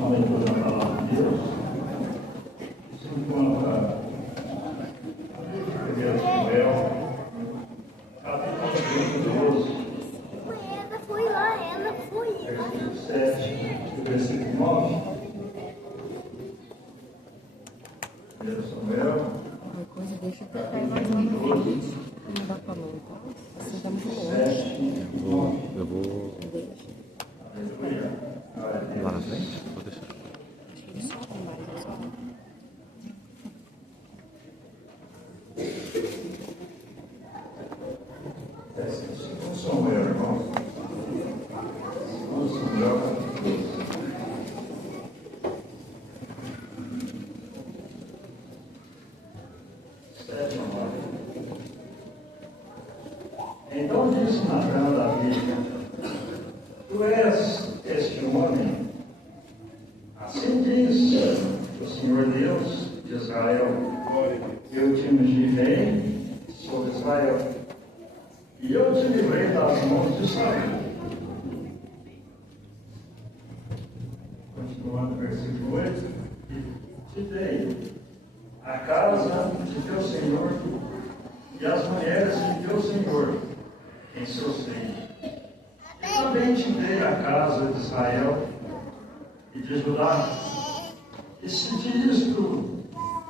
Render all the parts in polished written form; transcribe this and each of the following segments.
a leitura da palavra de Deus se encontra em 1 Samuel, capítulo 12, versículo 7 e versículo 9. 1 Samuel, Deixa eu tentar mais uma vez. Não dá pra mão, tá? Assim tá muito longe. Eu vou aleluia, lá na frente? Vou deixar. Só com mais, só. Segundo Samuel, irmãos. Segundo Samuel, então disse Natã a Davi: Tu és este homem. Assim diz o Senhor Deus de Israel: Eu te ungi rei sobre Israel, e eu te livrei das mãos de Saul. Continuando o versículo 8: E te dei a casa de teu Senhor e as mulheres de teu Senhor em seu seio. E também te dei a casa de Israel e de Judá. E se de isto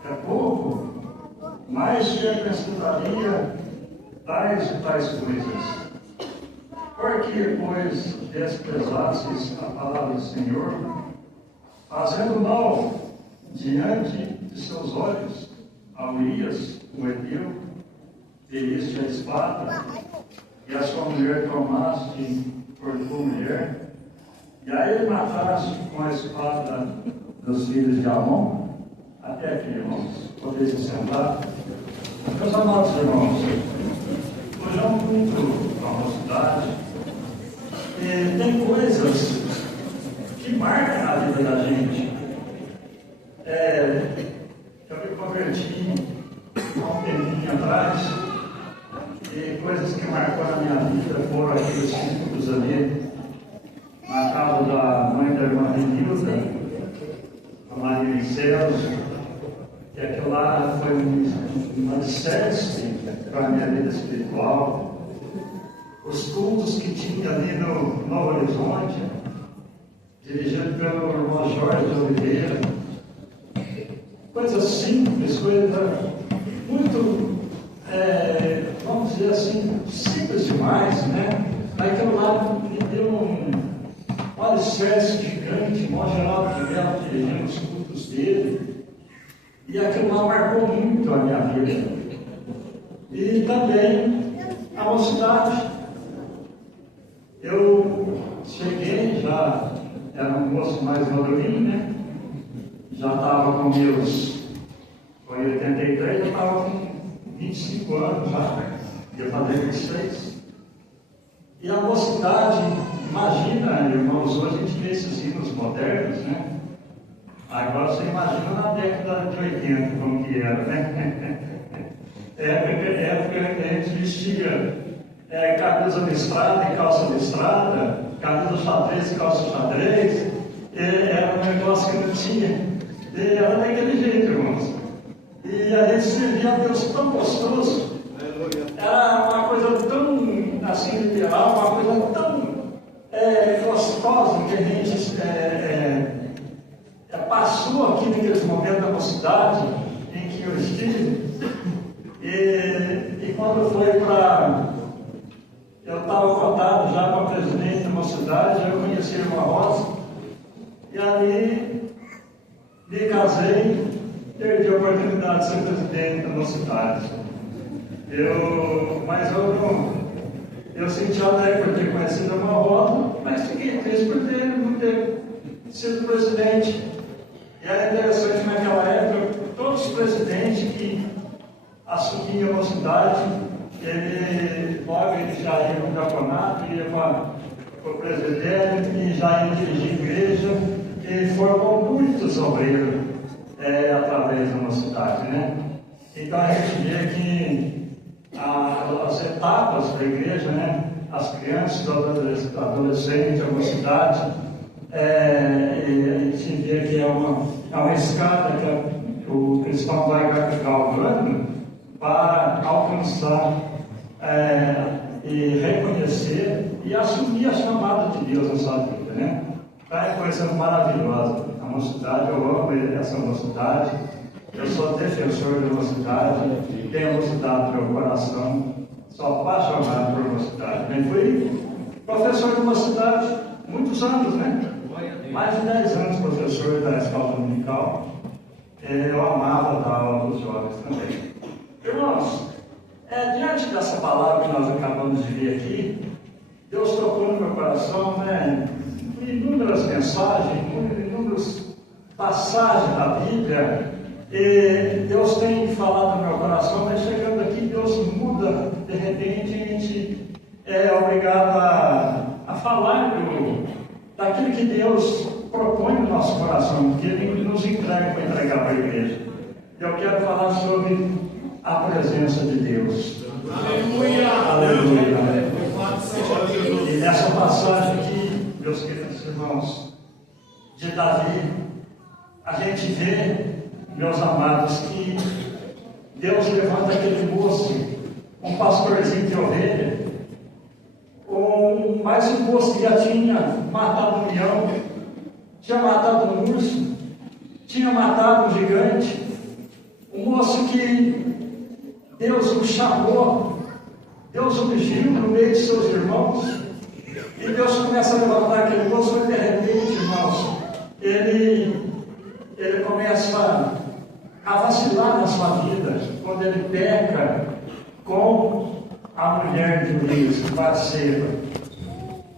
é pouco, mais te acrescentaria tais e tais coisas. Por que, pois, desprezastes a palavra do Senhor, fazendo mal diante de seus olhos a Urias, o Eteu, feriste a espada, e a sua mulher tomaste por tua mulher, e a ele mataste com a espada dos filhos de Amon? Até aqui, irmãos, podeis se sentar. Meus amados irmãos, hoje é um culto da mocidade, e tem coisas que marcam a vida da gente. Eu me converti há um tempinho atrás, e coisas que marcaram a minha vida foram aqueles ciclos ali na casa da mãe da irmã Renilda, a Maria Celso, que aquilo lá foi um alicerce para a minha vida espiritual. Os cultos que tinha ali no Novo Horizonte, dirigido pelo irmão Jorge de Oliveira, coisas simples, coisas muito, vamos dizer assim, simples demais, né? Naquele lado me deu um alicerce gigante, irmão Geraldo de Mello dirigindo os cultos dele, e aquilo lá marcou muito a minha vida. E também a mocidade. Eu cheguei, já era um moço mais madurinho, né? Já estava com meus, foi em 83, já estava com 25 anos já, ia fazer 26. E a mocidade, imagina, irmãos, hoje a gente vê esses hinos modernos, né? Agora você imagina na década de 80 como que era, né? Época que a gente vestia camisa listrada e calça listrada, camisa xadrez e calça xadrez, era um negócio que não tinha. Era daquele jeito, irmãos. E a gente servia a Deus tão gostoso. Era uma coisa tão, assim, literal, uma coisa tão gostosa que a gente passou aqui naqueles momentos da mocidade em que eu estive. E quando foi para... Eu estava contado já com a presidente da mocidade, eu conheci a irmã Rosa, e ali me casei, perdi a oportunidade de ser presidente da mocidade. Mas eu senti alegre por ter conhecido a irmã Rosa, mas fiquei triste por não ter sido presidente. E era interessante naquela época, todos os presidentes que assumiam a mocidade, logo ele já ia para o campeonato, ia para o presidente, e já ia dirigir a igreja, e formou muitos obreiros através da mocidade, né? Então a gente vê que as etapas da igreja, né? As crianças, adolescentes, a mocidade, a gente vê uma escada que o cristão vai galgando para alcançar e reconhecer e assumir a chamada de Deus na sua vida, né? É coisa maravilhosa. A mocidade, eu amo essa mocidade. Eu sou defensor da mocidade, tenho a mocidade no meu coração, sou apaixonado por mocidade. Eu fui professor de mocidade muitos anos, né? Mais de 10 anos professor da escola dominical. Eu amava dar aula para os jovens também. Irmãos, diante dessa palavra que nós acabamos de ver aqui, Deus tocou no meu coração, né? Inúmeras mensagens, inúmeras passagens da Bíblia. E Deus tem falado no meu coração, mas chegando aqui, Deus muda. De repente, a gente é obrigado a falar daquilo que Deus propõe no nosso coração, que Ele nos entrega para entregar para a igreja. Eu quero falar sobre a presença de Deus. Aleluia! Aleluia! E nessa passagem aqui, meus queridos irmãos, de Davi, a gente vê, meus amados, que Deus levanta aquele moço, um pastorzinho de ovelha, mais um moço que já tinha matado um leão, tinha matado um urso, tinha matado um gigante, um moço que Deus o chamou, Deus o ungiu no meio de seus irmãos, e Deus começa a levantar aquele moço, e de repente, irmãos, ele começa a vacilar na sua vida, quando ele peca com a mulher de Urias, Batseba.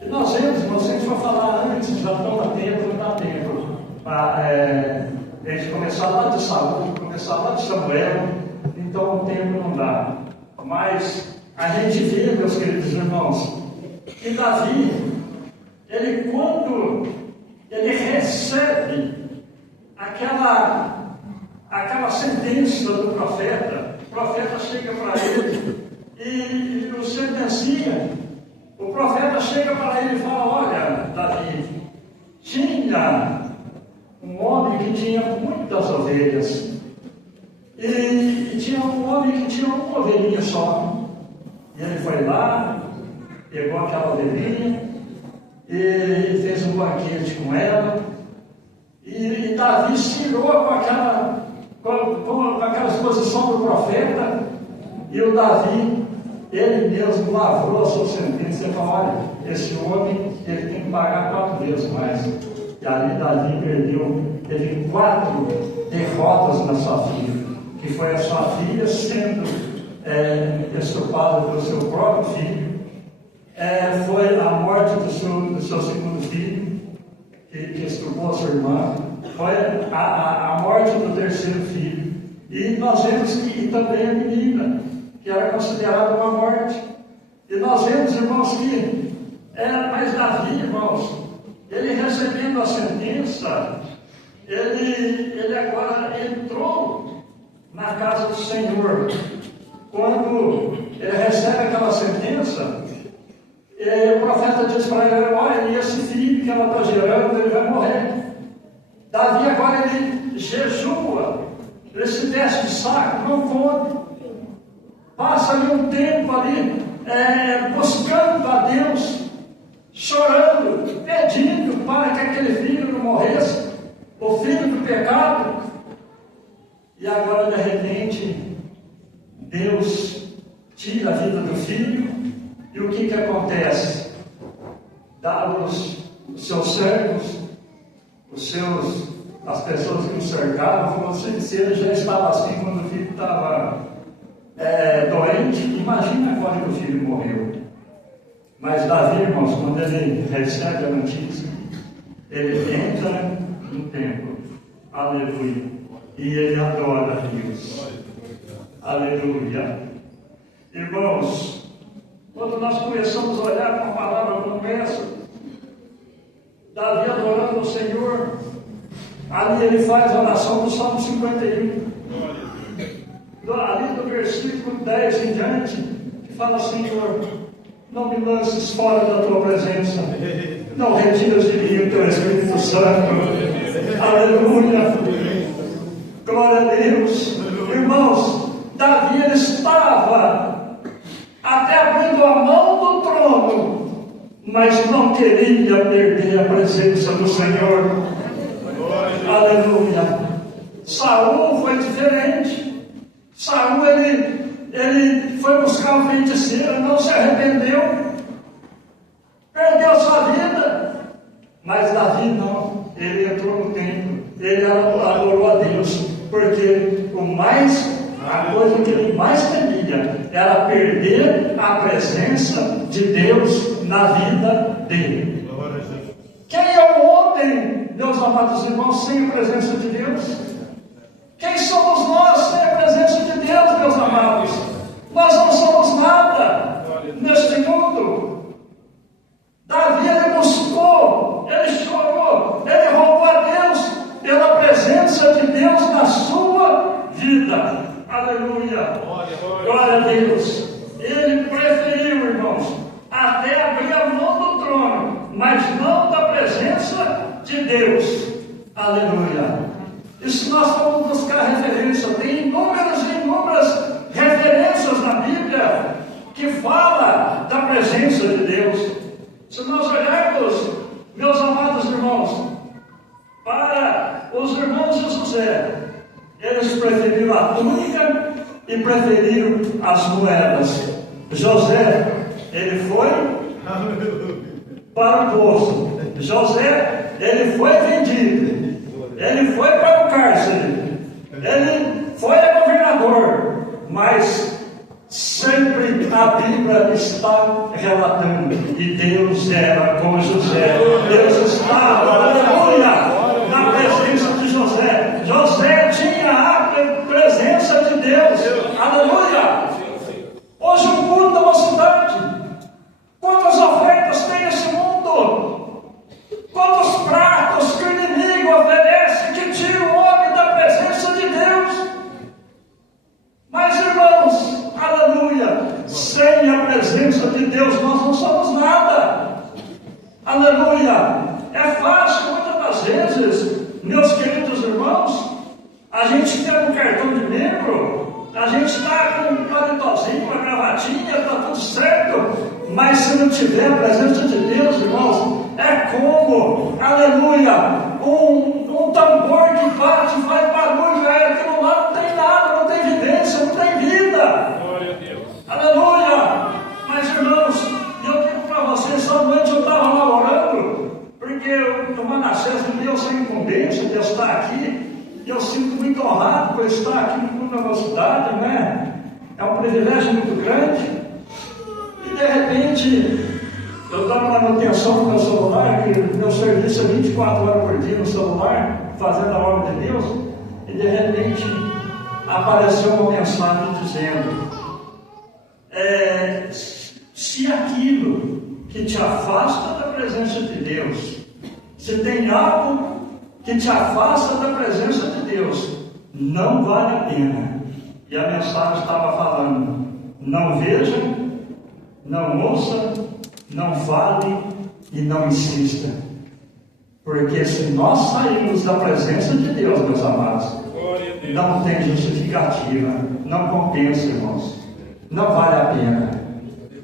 E nós vemos, vocês vão falar antes, já estão na tempo, não dá tempo. A gente começar lá de Saúl, começar lá de Samuel, então o tempo não dá. Mas a gente vê, meus queridos irmãos, que Davi, quando ele recebe aquela sentença do profeta, o profeta chega para ele e o sentencia. O profeta chega para ele e fala: olha, Davi, tinha um homem que tinha muitas ovelhas, e tinha um homem que tinha uma ovelhinha só. E ele foi lá, pegou aquela ovelhinha e fez um banquete com ela. E Davi se irou com aquela exposição do profeta, e o Davi, ele mesmo lavrou a sua sentença e falou: olha, esse homem, ele tem que pagar 4 vezes mais. E ali Davi teve 4 derrotas na sua filha, que foi a sua filha sendo estuprada pelo seu próprio filho, foi a morte do seu segundo filho, que estuprou a sua irmã, foi a morte do terceiro filho, e nós vemos que também a menina, que era considerada uma morte, e nós vemos, irmãos, que mas Davi, irmãos, ele recebendo a sentença, ele agora entrou na casa do Senhor. Quando ele recebe aquela sentença, o profeta diz para ele: olha, esse filho que ela está gerando, ele vai morrer. Davi agora ele jejua, ele se veste de saco, não come, passa ali um tempo ali buscando a Deus, chorando, pedindo para que aquele filho não morresse, o filho do pecado. E agora, de repente, Deus tira a vida do filho, e o que acontece? Os seus servos, as pessoas que o cercavam, falaram: se ele já estava assim quando o filho estava doente, imagina agora que o filho morreu. Mas Davi, irmãos, quando ele recebe a notícia, ele entra no templo, aleluia, e ele adora a Deus, aleluia. Irmãos, quando nós começamos a olhar para uma palavra como essa, Davi adorando o Senhor, ali ele faz a oração do Salmo 51, ali do versículo 10 em diante, que fala: Senhor, não me lances fora da tua presença, não retiras de mim o teu Espírito Santo, Aleluia. Glória a Deus. Irmãos, Davi ele estava até abrindo a mão do trono, mas não queria perder a presença do Senhor. Aleluia. Saul foi diferente. Saul ele foi buscar uma feiticeira, não se arrependeu, perdeu sua vida. Mas Davi não, ele entrou no templo, ele adorou a Deus, porque a coisa que ele mais temia era perder a presença de Deus na vida dele. Quem é o homem, meus amados irmãos, sem a presença de Deus? Quem somos nós sem a presença de Deus, meus amados? Nós não somos nada neste mundo. Davi ele buscou, ele chorou, ele roubou a Deus pela presença de Deus na sua vida. Aleluia. Glória a Deus. Ele preferiu, irmãos, até abrir a mão do trono, mas não da presença de Deus. Aleluia. E se nós formos buscar referência, tem inúmeras e inúmeras referências na Bíblia que fala da presença de Deus. Se nós olharmos, meus amados irmãos, para os irmãos de José, eles preferiram a túnica e preferiram as moedas. José, ele foi para o poço. José, ele foi vendido. Ele foi para o cárcere. Ele foi governador. Mas sempre a Bíblia está relatando. E Deus era com José. Deus estava, aleluia, na presença de José. José tinha a presença de Deus. Aleluia. Hoje o mundo é uma cidade. Quantas ofertas tem esse mundo? Quantos pratos que o inimigo oferece que tiram o homem da presença de Deus? Mas, irmãos, aleluia, sem a presença de Deus nós não somos nada. Aleluia. É fácil, muitas das vezes, meus queridos irmãos, a gente tem um cartão de membro, a gente está com um paletozinho, uma gravatinha, está tudo certo. Mas se não tiver a presença de Deus, irmãos, é como, aleluia, um tambor que bate, faz barulho, aquilo lá não tem nada, não tem evidência, não tem vida. Glória a Deus. Aleluia. Mas, irmãos, eu digo para vocês, essa noite eu estava lá orando, porque o Manassés me deu essa incumbência de eu estar aqui, e eu sinto muito honrado por estar aqui na nossa cidade, né? É um privilégio muito grande. E de repente, eu estava na manutenção do meu celular, que meu serviço é 24 horas por dia no celular, fazendo a obra de Deus, e de repente apareceu uma mensagem dizendo: se aquilo que te afasta da presença de Deus, se tem algo que te afasta da presença de Deus, não vale a pena. E a mensagem estava falando: não veja, não ouça, não fale e não insista. Porque se nós sairmos da presença de Deus, meus amados, não tem justificativa, não compensa, irmãos. Não vale a pena.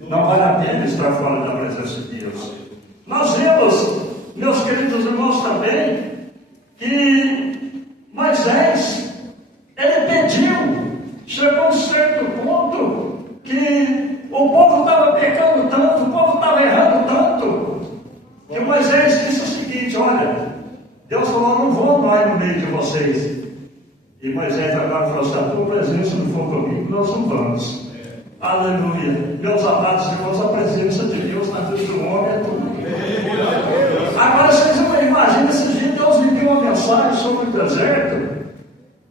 Não vale a pena estar fora da presença de Deus. Nós vemos, meus queridos irmãos, também, que Moisés, ele pediu, chegou a um certo ponto, que o povo estava pecando tanto, o povo estava errando tanto, que Moisés disse o seguinte: olha, Deus falou, não vou mais no meio de vocês. E Moisés agora falou: se a tua presença não for comigo, nós não vamos. Aleluia. Meus amados irmãos, a presença de Deus na vida do homem é tudo. Agora vocês imaginam, esse dia Deus me deu uma mensagem sobre o deserto.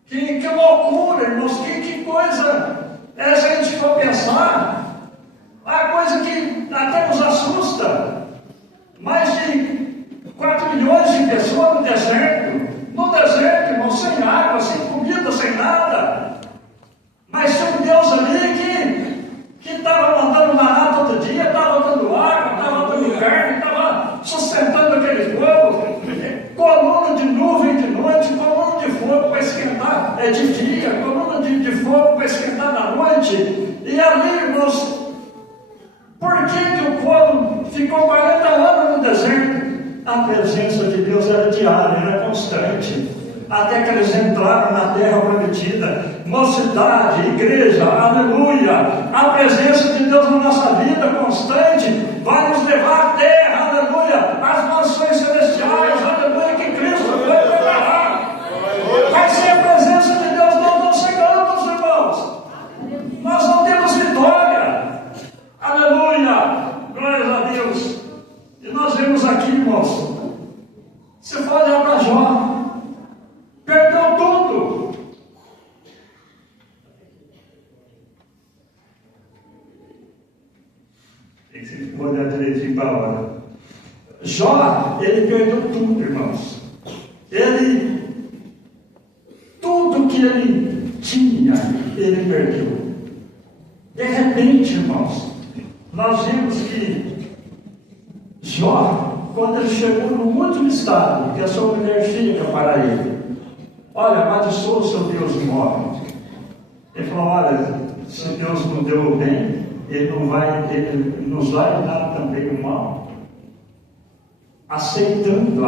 Que loucura, irmãos, que coisa é, se a gente for pensar, a coisa que até nos assusta. Mais de 4 milhões de pessoas no deserto, irmão, sem água, sem comida, sem nada. Mas tinha um Deus ali que estava mandando maná todo dia, estava dando água, estava dando carne, estava sustentando aquele povo, coluna de nuvem de noite. é de dia, coluna de fogo para esquentar na noite. E ali, irmãos, por que o povo ficou 40 anos no deserto? A presença de Deus era diária, era constante, até que eles entraram na terra prometida. Mocidade, igreja, aleluia, a presença de Deus na nossa vida constante vai nos levar à terra, aleluia, às mansões celestiais, aleluia, que Cristo vai preparar. Vai ser a presença de Deus, nós não chegamos, irmãos, nós não temos vitória, aleluia, glórias a Deus. E nós vemos aqui, irmãos, você pode olhar para Jó, perdeu tudo. Tem que olhar direitinho para a hora. Jó, ele perdeu tudo, irmãos. Tudo que ele tinha, ele perdeu. De repente, irmãos, nós vimos que Jó, quando ele chegou no último estado, que a sua mulher chega para ele, olha, amaldiçoa o seu Deus e morre. Ele falou, olha, se Deus não deu o bem, ele nos vai dar também o mal. Aceitando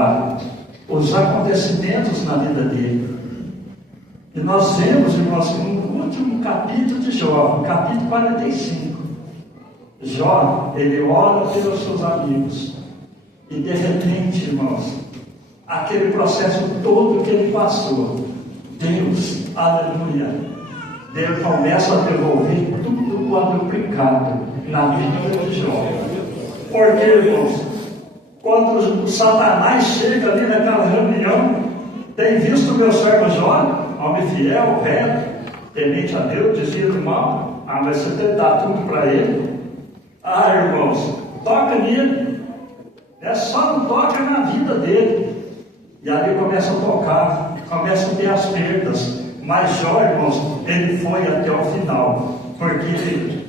os acontecimentos na vida dele. E nós vemos, irmãos, no último capítulo de Jó, capítulo 45, Jó, ele ora pelos seus amigos. E de repente, irmãos, aquele processo todo que ele passou, Deus, aleluia, Deus começa a devolver tudo quadruplicado na vida de Jó. Porque, irmãos, quando o Satanás chega ali naquela reunião, tem visto o meu servo Jó, homem fiel, reto, temente a Deus, desvia do mal, mas você tem que dar tudo para ele. Irmãos, toca nele. Só não toca na vida dele. E ali começa a tocar, começa a ter as perdas. Mas Jó, irmãos, ele foi até o final. Porque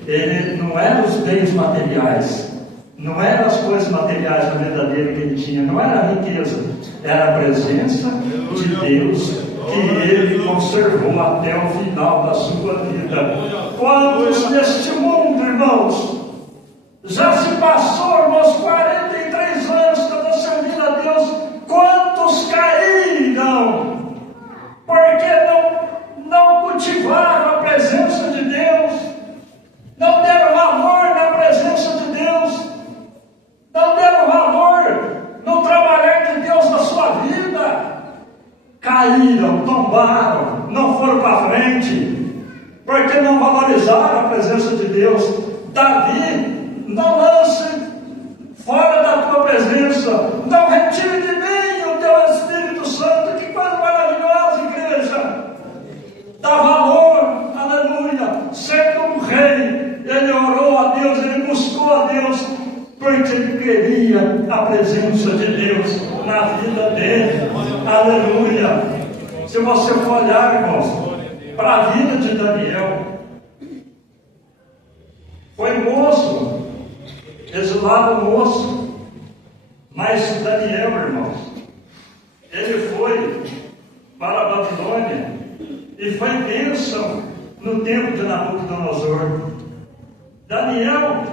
ele não eram os bens materiais, não eram as coisas materiais da vida dele que ele tinha, não era a riqueza, era a presença de Deus que ele conservou até o final da sua vida. Quantos neste mundo, irmãos, já se passou, irmãos, 43 anos toda servindo a Deus, quantos caíram, porque não cultivaram a presença de Deus, não deram valor na presença de Deus, não deram valor no trabalhar de Deus na sua vida, caíram, tombaram, não foram para frente, porque não valorizaram a presença de Deus. Davi, não lance fora da tua presença, não retire de mim o teu Espírito Santo. Que coisa maravilhosa, igreja! Dá valor, aleluia. Sendo um rei, ele orou a Deus, ele buscou a Deus, porque ele queria a presença de Deus na vida dele, aleluia. Se você for olhar, irmãos, para a vida de Daniel, foi moço, exilado moço, mas Daniel, irmãos, ele foi para a Babilônia e foi bênção no tempo de Nabucodonosor. Daniel,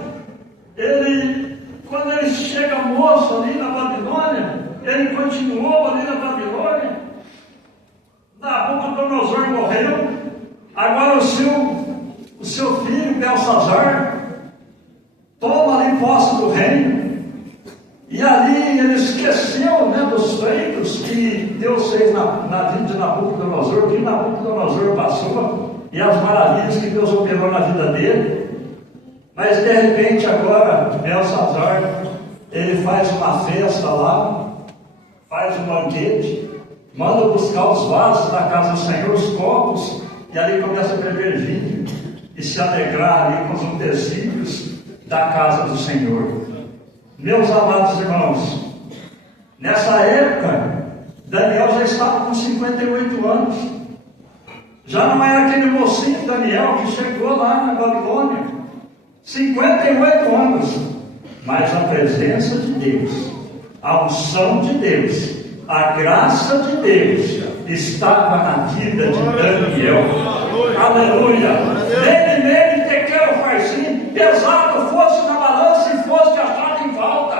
quando ele chega moço ali na Babilônia, ele continuou ali na Babilônia. Nabucodonosor morreu, agora o seu filho Belsazar toma ali posse do reino, e ali ele esqueceu, dos feitos que Deus fez na vida de Nabucodonosor, que Nabucodonosor passou, e as maravilhas que Deus operou na vida dele. Mas de repente agora Belsazar, ele faz uma festa lá, faz um banquete, manda buscar os vasos da casa do Senhor, os copos, e ali começa a beber vinho e se alegrar ali com os utensílios da casa do Senhor. Meus amados irmãos, nessa época Daniel já estava com 58 anos, já não era aquele mocinho Daniel que chegou lá na Babilônia, 58 anos, mas a presença de Deus, a unção de Deus, a graça de Deus estava na vida de Daniel. Aleluia! Nele te quero farsim, pesado fosse na balança e fosse achado em falta.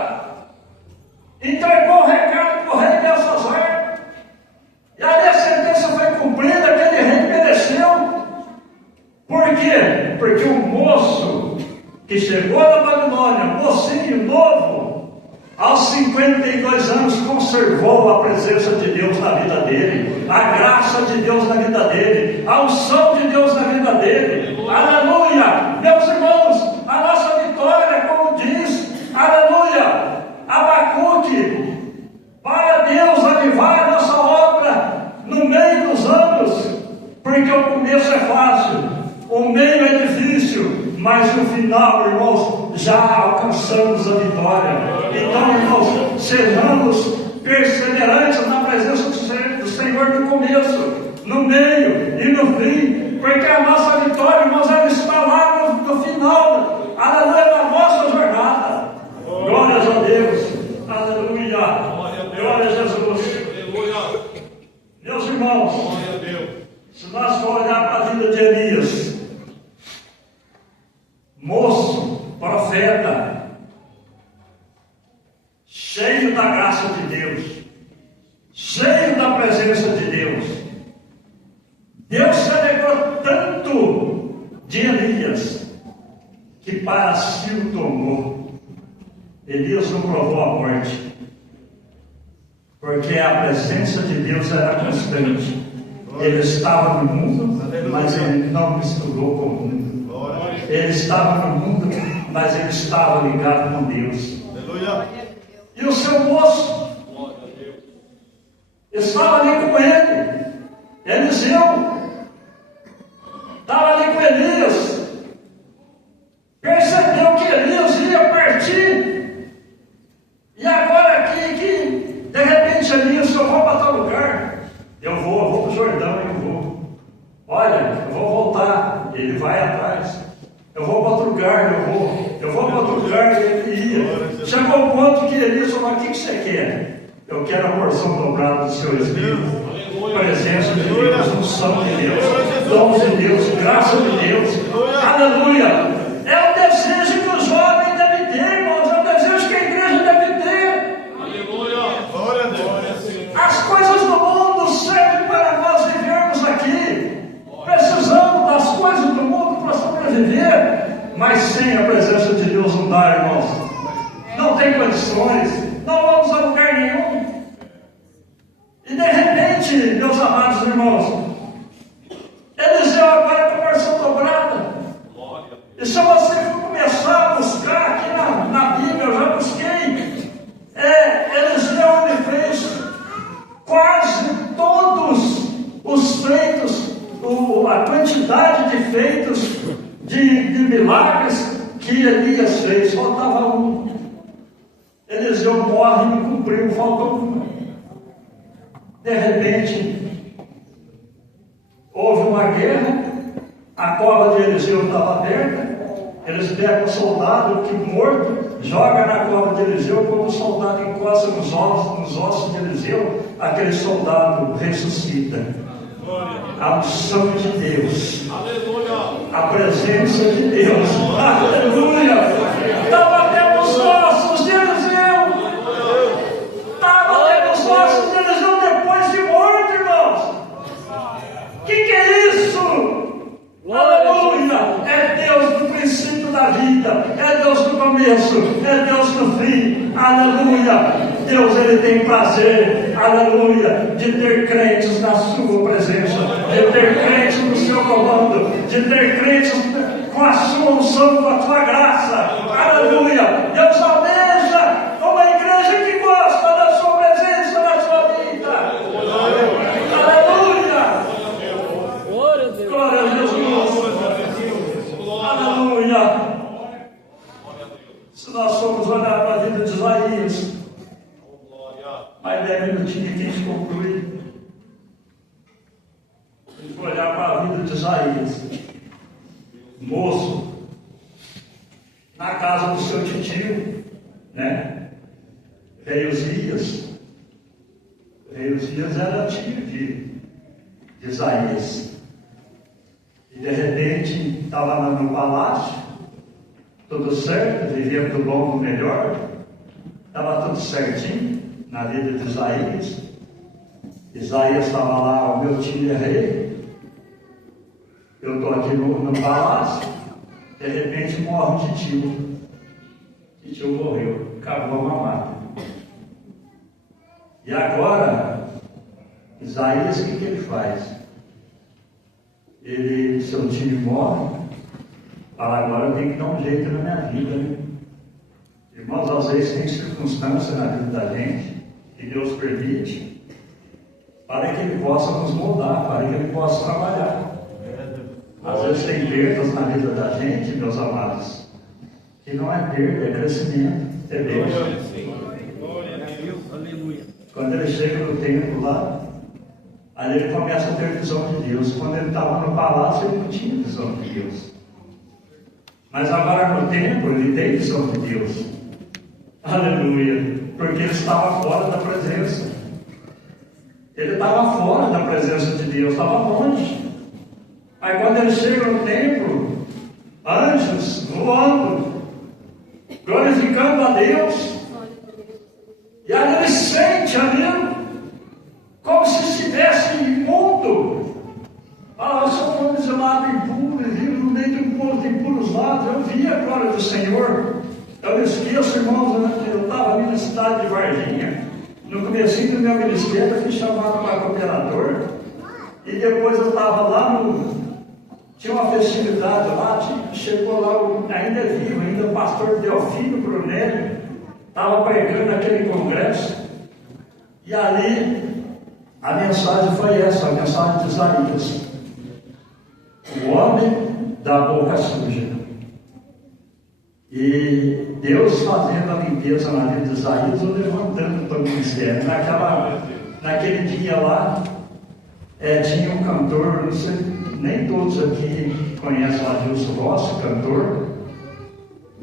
Entregou o recado para o rei Belsazar. E ali a sentença foi cumprida, aquele rei mereceu. Por quê? Porque o moço que chegou da Babilônia, mocinho novo, aos 52 anos conservou a presença de Deus na vida dele, a graça de Deus na vida dele, a unção de Deus na vida dele. Aleluia! Meus irmãos, a nossa vitória, como diz, aleluia, Abacuque, para Deus avivar a nossa obra no meio dos anos, porque o começo é fácil, o meio é difícil, mas no final, irmãos, já alcançamos a vitória. Então, irmãos, sejamos perseverantes na presença do Senhor no começo, no meio e no fim, porque a nossa vitória, irmãos, ela está lá no final, aleluia, da nossa jornada. Glórias a Deus, aleluia, glória a Jesus. Meus irmãos, se nós for olhar para a vida de Elias, moço, profeta, cheio da graça de Deus, cheio da presença de Deus, Deus se alegrou tanto de Elias, que para si o tomou. Elias não provou a morte, porque a presença de Deus era constante. Ele estava no mundo, mas ele não misturou com o mundo. Ele estava no mundo, mas ele estava ligado com Deus. E o seu moço estava ali com ele, Eliseu, estava ali com Elias, percebeu que Elias ia partir, e agora aqui, que de repente Elias, eu vou para tal lugar, eu vou para o Jordão, eu vou, olha, eu vou voltar, ele vai atrás, eu vou para outro lugar, eu vou para outro lugar, ele ia, chegou o ponto que Elias falou, o que você quer? Eu quero a porção dobrada do seu Espírito, presença de Deus, unção de Deus, dons de Deus, graça de Deus, aleluia. É o desejo que o jovem deve ter, irmãos, é o desejo que a igreja deve ter. Aleluia, glória a Deus. As coisas do mundo servem para nós vivermos aqui, precisamos das coisas do mundo para sobreviver, mas sem a presença de Deus não dá, irmãos, não tem condições. Não vamos a lugar nenhum. E de repente, meus amados irmãos, Eliseu agora com a porção dobrada. E se você começar a buscar aqui na Bíblia, eu já busquei, Eliseu ele fez quase todos os feitos, a quantidade de feitos de milagres que Elias fez, faltava um. Eliseu morre e não cumpriu, faltou uma. De repente, houve uma guerra, a cova de Eliseu estava aberta, eles pegam o soldado que morto, joga na cova de Eliseu, quando o soldado encosta nos ossos de Eliseu, aquele soldado ressuscita. A unção de Deus, a presença de Deus, aleluia, estava até os ossos de Eliseu, estava até os ossos de Eliseu depois de morto, irmãos. Que é isso? Aleluia, é Deus no princípio da vida, é Deus no começo, é Deus no fim, aleluia. Deus ele tem prazer, aleluia, de ter crentes na sua presença, de ter crentes no seu comando, de ter crentes com a sua unção, com a sua graça, aleluia. Deus almeja uma igreja que gosta da sua presença na sua vida, aleluia. Glória a Jesus, aleluia. Se nós formos olhar para a vida de Isaías, mais 10 minutinhos que a gente conclui. A gente vai olhar para a vida de Isaías, moço, na casa do seu tio, né? Rei Uzias era tio de Isaías. E de repente estava lá no palácio, tudo certo, vivia do bom do melhor, estava tudo certinho na vida de Isaías. Isaías estava lá, o meu tio é rei, eu estou aqui no palácio, de repente morre o tio. O tio morreu, acabou a mamata. E agora, Isaías, o que ele faz? Seu tio morre, fala, agora eu tenho que dar um jeito na minha vida, né? Irmãos, às vezes tem circunstâncias na vida da gente, que Deus permite, para que Ele possa nos moldar, para que Ele possa trabalhar. Às vezes tem perdas na vida da gente, meus amados, que não é perda, é crescimento, é bênção. Quando ele chega no templo lá, aí ele começa a ter visão de Deus. Quando ele estava no palácio, ele não tinha visão de Deus. Mas agora no templo, ele tem visão de Deus. Aleluia! Porque ele estava fora da presença. Ele estava fora da presença de Deus, estava longe. Aí quando ele chega no templo, anjos voando, glorificando a Deus. E aí ele sente ali, como se estivesse imundo. Ah, eu sou um de lado impuro, e vivo no meio de um povo de impuros lados. Eu vi a glória do Senhor. Eu me esqueço, irmãos, eu estava ali na cidade de Varginha. No comecinho do meu ministério, eu fui chamado para cooperador. E depois eu estava lá tinha uma festividade lá, chegou lá, ainda é vivo, ainda o pastor Delfino Brunelli, estava pregando naquele congresso, e ali a mensagem foi essa, a mensagem de Isaías: o homem da boca suja. E Deus fazendo a limpeza na vida de Isaías, o levantando para o ministério. Naquele dia lá, tinha um cantor, não sei, nem todos aqui conhecem o Adilson Rossi, cantor,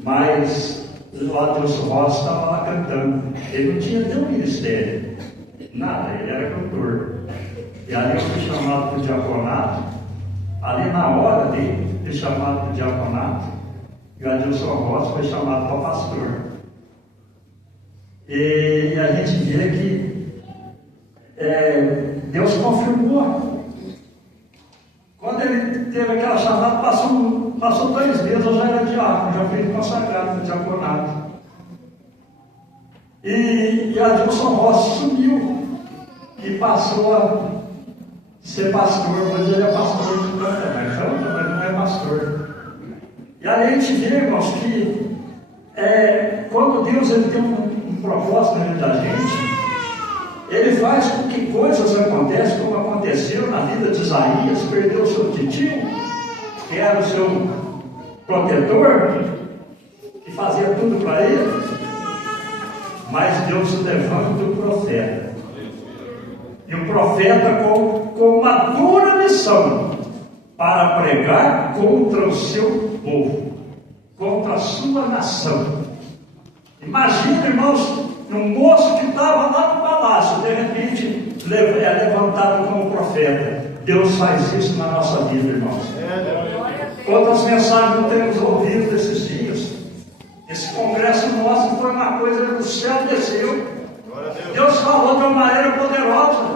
mas o Adilson Rossi estava lá cantando. Ele não tinha nenhum ministério, nada, ele era cantor. E ali eu fui chamado para o diaconato. Ali na hora dele, fui chamado para o diaconato, e o Adilson Rossi foi chamado para pastor. E a gente vê que Deus confirmou. Quando ele teve aquela chamada, passou 2 meses, eu já era diácono, já fui consagrado no diaconato. E Adilson Rossi sumiu e passou a ser pastor. Hoje ele é pastor de canta, mas não é pastor. E aí a gente vê, irmãos, que quando Deus ele tem um propósito na vida da gente, Ele faz com que coisas aconteçam, como aconteceu na vida de Isaías. Perdeu o seu titio, que era o seu protetor, que fazia tudo para ele, mas Deus levanta o profeta. E o profeta com uma dura missão para pregar contra o seu povo, contra a sua nação. Imagina, irmãos, um moço que estava lá no palácio, de repente é levantado como profeta. Deus faz isso na nossa vida, irmãos. Quantas mensagens não temos ouvido desses dias? Esse congresso nosso foi uma coisa do céu desceu. Deus falou de uma maneira poderosa.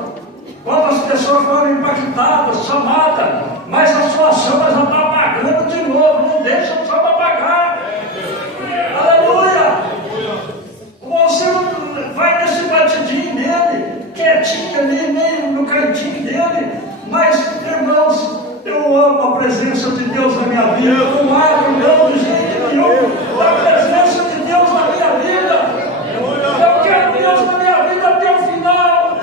Quantas pessoas foram impactadas, chamadas, mas a sua chama já está apagando de novo. Não deixa a chama apagar. Aleluia! Você não vai nesse batidinho dele, quietinho ali, meio no cantinho dele, mas, irmãos, eu amo a presença de Deus na minha vida. Eu não abro mão de jeito nenhum da presença de Deus na minha vida. Eu quero Deus na minha vida até o final.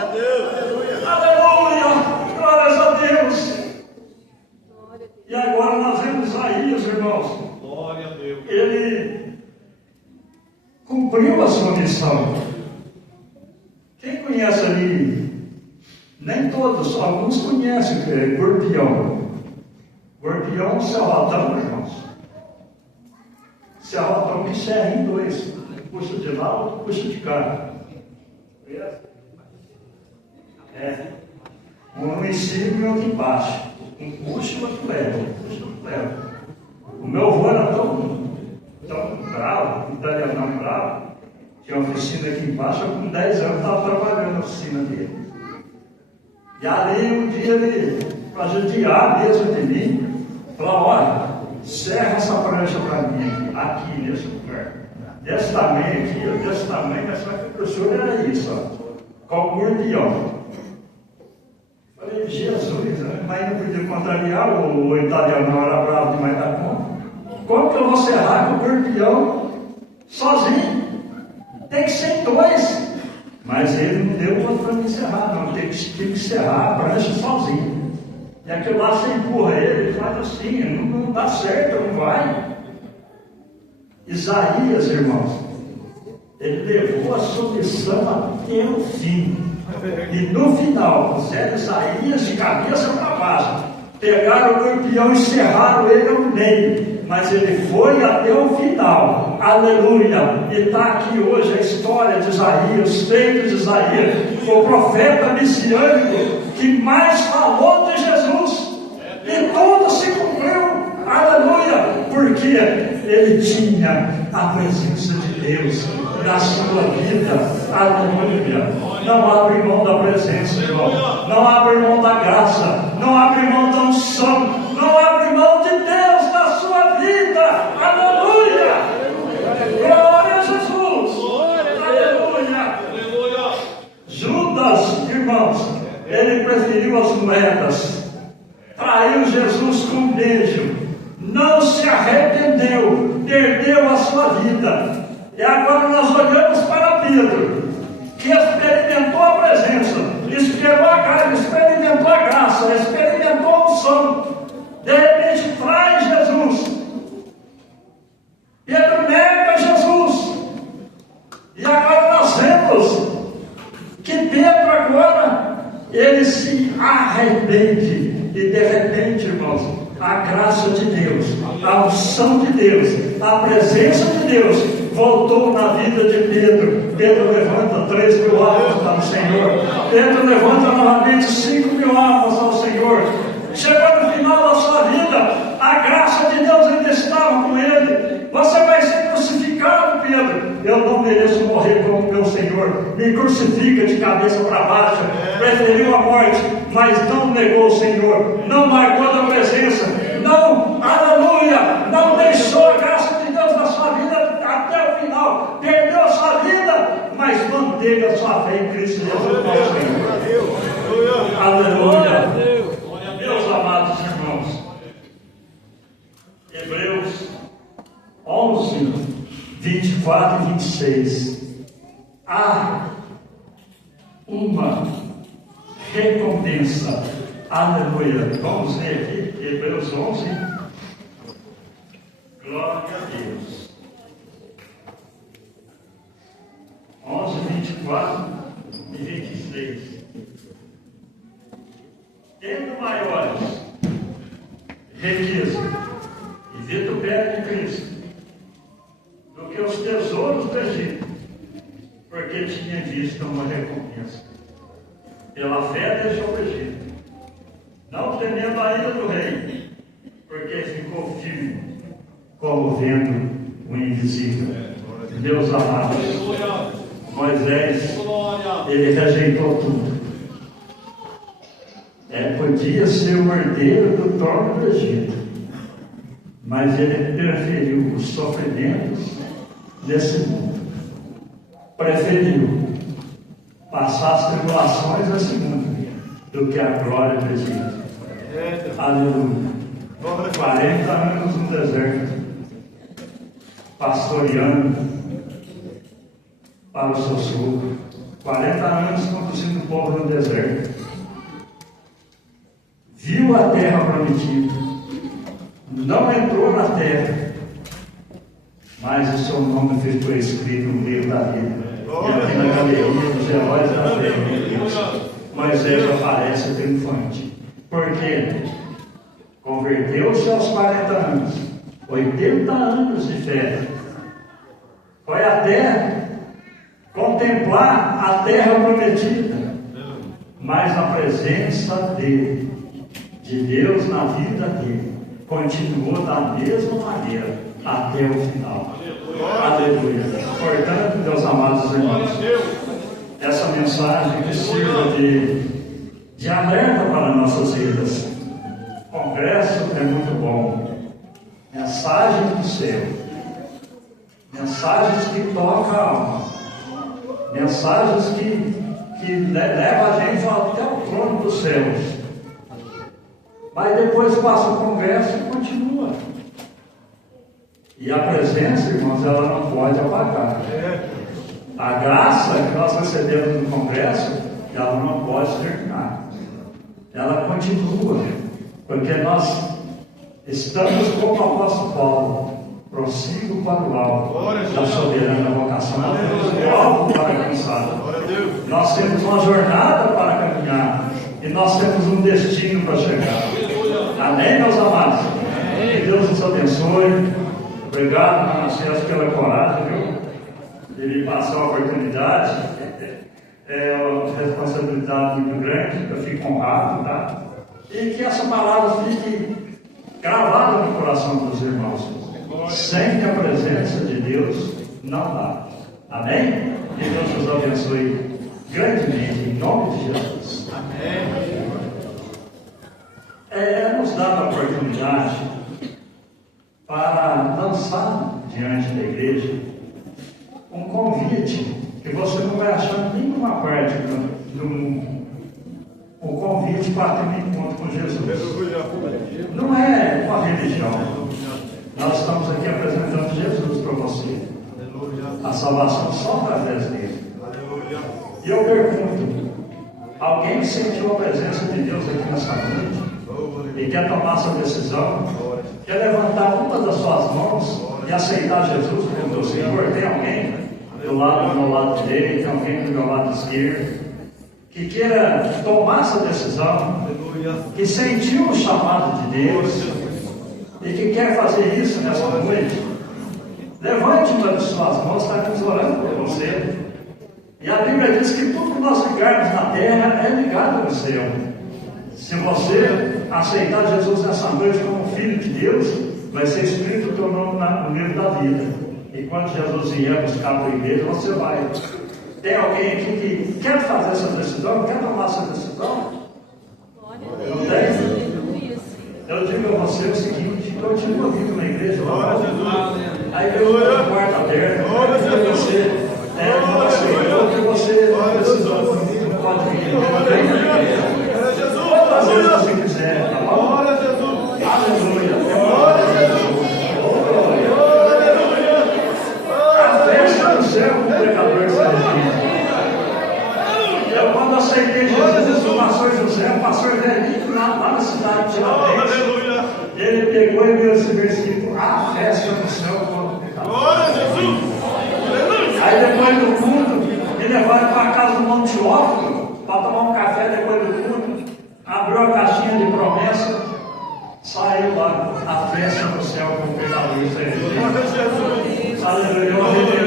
Aleluia! Glórias a Deus! E agora nós vemos Isaías, irmãos. Glória a Deus. Ele cumpriu a sua missão. Quem conhece ali? Nem todos, alguns conhecem Gorpião. Gorpião é um serrotão, irmãos. Serrotão que serra em 2. Puxa de lá, outro puxa de cá. Um um em cima e outro embaixo. Um puxa e outro leva. O meu avô era tão bravo, italiano bravo. Tinha uma oficina aqui embaixo, eu com 10 anos estava trabalhando na oficina dele. E ali um dia ele, para judiar mesmo de mim, falou: olha, serra essa prancha para mim aqui nesse lugar. Desse tamanho aqui, desse tamanho, mas só que o professor era isso, ó, com o gordião. Falei: Jesus, mas não podia contrariar, o italiano não era bravo demais da conta. Como que eu vou serrar com o gordião sozinho? Tem que ser dois. Mas ele não deu outro para me encerrar, não. Tem que encerrar a prancha sozinho. E aquilo lá você empurra ele faz assim, não dá certo, não vai. Isaías, irmãos, ele levou a submissão até o fim. E no final, puseram Isaías de cabeça para baixo. Pegaram o corpião e encerraram ele no meio. Mas ele foi até o final, aleluia. E está aqui hoje a história de Isaías, os feitos de Isaías, o profeta messiânico que mais falou de Jesus, e tudo se cumpriu, aleluia, porque ele tinha a presença de Deus na sua vida, aleluia. Não abre mão da presença, irmão, não abre mão da graça, não abre mão da unção, não abre mão de Deus na sua vida, aleluia, glória a Jesus, aleluia. Judas, irmãos, ele preferiu as moedas, traiu Jesus com um beijo, não se arrependeu, perdeu a sua vida. E agora nós olhamos para Pedro, que experimentou a presença, experimentou a graça, experimentou a unção. De repente traz Jesus. Pedro nega Jesus. E agora nós vemos que Pedro agora, ele se arrepende. E de repente, irmãos, a graça de Deus, a unção de Deus, a presença de Deus voltou na vida de Pedro. Pedro levanta 3.000 almas ao Senhor. Pedro levanta novamente 5.000 almas ao Senhor. Chegou no final da sua vida, a graça de Deus ainda estava com ele. Você vai ser crucificado, Pedro. Eu não mereço morrer como meu Senhor. Me crucifica de cabeça para baixo. Preferiu a morte, mas não negou o Senhor, não largou da presença, não, aleluia, não deixou a graça de Deus na sua vida até o final. Perdeu a sua vida, mas manteve a sua fé em Cristo Jesus, nosso Senhor. Aleluia. Meus amados irmãos, Hebreus 11, 24 e 26. Há uma recompensa, aleluia. Vamos ler aqui, Hebreus 11. Glória a Deus. 11, 24 e 26. Tendo maiores riquezas e vitupério de Cristo do que os tesouros do Egito, porque tinha visto uma recompensa. Pela fé deixou o Egito, não temendo a ira do rei, porque ficou firme, como vendo o invisível. Deus amado, Moisés, ele rejeitou tudo. Podia ser o herdeiro do trono do Egito, mas ele preferiu os sofrimentos desse mundo. Preferiu passar as tribulações desse mundo do que a glória do Egito. Aleluia. 40 anos no deserto, pastoreando para o seu sogro. 40 anos conduzindo o povo no deserto. Viu a terra prometida, não entrou na terra, mas o seu nome ficou escrito no livro da vida. E aqui na galeria dos heróis da fé, Moisés aparece triunfante. Por quê? Converteu-se aos 40 anos, 80 anos de fé. Foi até contemplar a terra prometida. mas a presença dele, de Deus na vida dele, continuou da mesma maneira até o final. Aleluia. Portanto, meus amados irmãos, essa mensagem que sirva de alerta para nossas vidas. O congresso é muito bom. Mensagens do céu. Mensagens que tocam a alma. Mensagens que levam a gente até o trono dos céus. Mas depois passa o congresso e continua. E a presença, irmãos, ela não pode apagar. A graça que nós recebemos no congresso, ela não pode terminar. Ela continua. Porque nós estamos como o apóstolo Paulo, prossigo para o alto da soberana vocação. Nós temos um alvo para alcançar. Nós temos uma jornada para caminhar. E nós temos um destino para chegar. Amém, meus amados? Que Deus nos abençoe. Obrigado, Manassés, pela coragem, viu? De me passar a oportunidade. É uma responsabilidade muito grande. Eu fico honrado, tá? E que essa palavra fique gravada no coração dos irmãos. Sem a presença de Deus, não dá. Amém? Que Deus nos abençoe grandemente, em nome de Jesus. Amém. Nos dá a oportunidade para lançar diante da igreja um convite que você não vai achar em nenhuma parte do mundo. O convite para ter um encontro com Jesus. Não é uma religião. Nós estamos aqui apresentando Jesus para você. A salvação só através dele. E eu pergunto: alguém sentiu a presença de Deus aqui nessa noite e quer tomar sua decisão? Quer levantar uma das suas mãos e aceitar Jesus como teu Senhor? Tem alguém do meu lado direito? Tem alguém do meu lado esquerdo que queira tomar essa decisão, que sentiu o chamado de Deus e que quer fazer isso nessa noite? Levante uma de suas mãos, estaremos orando por você. E a Bíblia diz que tudo que nós ligarmos na terra é ligado no céu. Se você aceitar Jesus nessa noite como Filho de Deus, vai ser escrito o teu nome no livro da vida. E quando Jesus vier buscar para a igreja, você vai. Tem alguém aqui que quer fazer essa decisão? Quer tomar essa decisão? Não tem? Eu digo a você o seguinte: continua vindo na igreja. A igreja está com a porta aberta. Você que você precisou, não pode vir. Quantas vezes você quiser, tá bom? Aleluia. A festa do céu com o pecador sai daqui. Eu, quando aceitei Jesus, o pastor José, um pastor velhinho lá na cidade de Tiradentes, ele pegou e viu esse versículo: a festa do céu com o pecador. Aí depois do culto, me levaram para a casa do Monte Teófilo para tomar um café depois do culto. Abriu a caixinha de promessa, saiu lá, a festa do céu com o pecador. Aleluia.